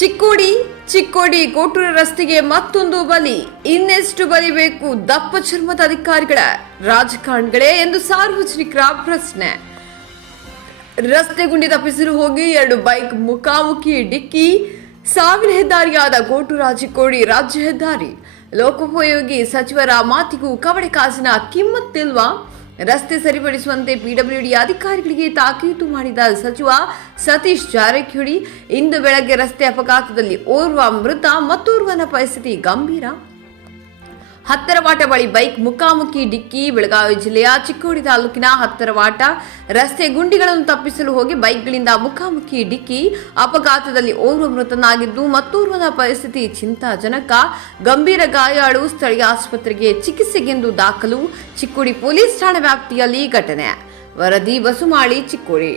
ಚಿಕ್ಕೋಡಿ ಕೋಟೂರ ರಸ್ತೆಗೆ ಮತ್ತೊಂದು ಬಲಿ. ಇನ್ನೆಷ್ಟು ಬಲಿಬೇಕು ದಪ್ಪ ಚರ್ಮದ ಅಧಿಕಾರಿಗಳ ರಾಜಕಾರಣಿಗಳೇ ಎಂದು ಸಾರ್ವಜನಿಕರ ಪ್ರಶ್ನೆ. ರಸ್ತೆ ಗುಂಡಿ ತಪ್ಪಿಸಲು ಹೋಗಿ 2 ಬೈಕ್ ಮುಖಾಮುಖಿ ಡಿಕ್ಕಿ. ಸಾವಿನ ಹೆದ್ದಾರಿಯಾದ ಕೋಟೂರ ಚಿಕ್ಕೋಡಿ ರಾಜ್ಯ ಹೆದ್ದಾರಿ. ಲೋಕೋಪಯೋಗಿ ಸಚಿವರ ಮಾತಿಗೂ ಕವಡೆ ಕಾಸಿನ ಕಿಮ್ಮತ್ತಿಲ್ವಾ? ರಸ್ತೆ ಸರಿಪಡಿಸುವಂತೆ ಪಿಡಬ್ಲ್ಯೂಡಿ ಅಧಿಕಾರಿಗಳಿಗೆ ತಾಕೀತು ಮಾಡಿದ ಸಚಿವ ಸತೀಶ್ ಜಾರಕಿಹೊಳಿ. ಇಂದು ಬೆಳಗ್ಗೆ ರಸ್ತೆ ಅಪಘಾತದಲ್ಲಿ ಓರ್ವ ಮೃತ, ಮತ್ತೋರ್ವನ ಪರಿಸ್ಥಿತಿ ಗಂಭೀರ. ಹತ್ತರವಾಟ ಬಳಿ ಬೈಕ್ ಮುಖಾಮುಖಿ ಡಿಕ್ಕಿ. ಬೆಳಗಾವಿ ಜಿಲ್ಲೆಯ ಚಿಕ್ಕೋಡಿ ತಾಲೂಕಿನ ಹತ್ತರವಾಟ ರಸ್ತೆ ಗುಂಡಿಗಳನ್ನು ತಪ್ಪಿಸಲು ಹೋಗಿ ಬೈಕ್ಗಳಿಂದ ಮುಖಾಮುಖಿ ಡಿಕ್ಕಿ. ಅಪಘಾತದಲ್ಲಿ ಓರ್ವ ಮೃತನಾಗಿದ್ದು, ಮತ್ತೋರ್ವನ ಪರಿಸ್ಥಿತಿ ಚಿಂತಾಜನಕ. ಗಂಭೀರ ಗಾಯಾಳು. ಸ್ಥಳೀಯ ಆಸ್ಪತ್ರೆಗೆ ಚಿಕಿತ್ಸೆಗೆಂದು ದಾಖಲು. ಚಿಕ್ಕೋಡಿ ಪೊಲೀಸ್ ಠಾಣೆ ವ್ಯಾಪ್ತಿಯಲ್ಲಿ ಘಟನೆ. ವರದಿ ಬಸುಮಾಳಿ, ಚಿಕ್ಕೋಡಿ.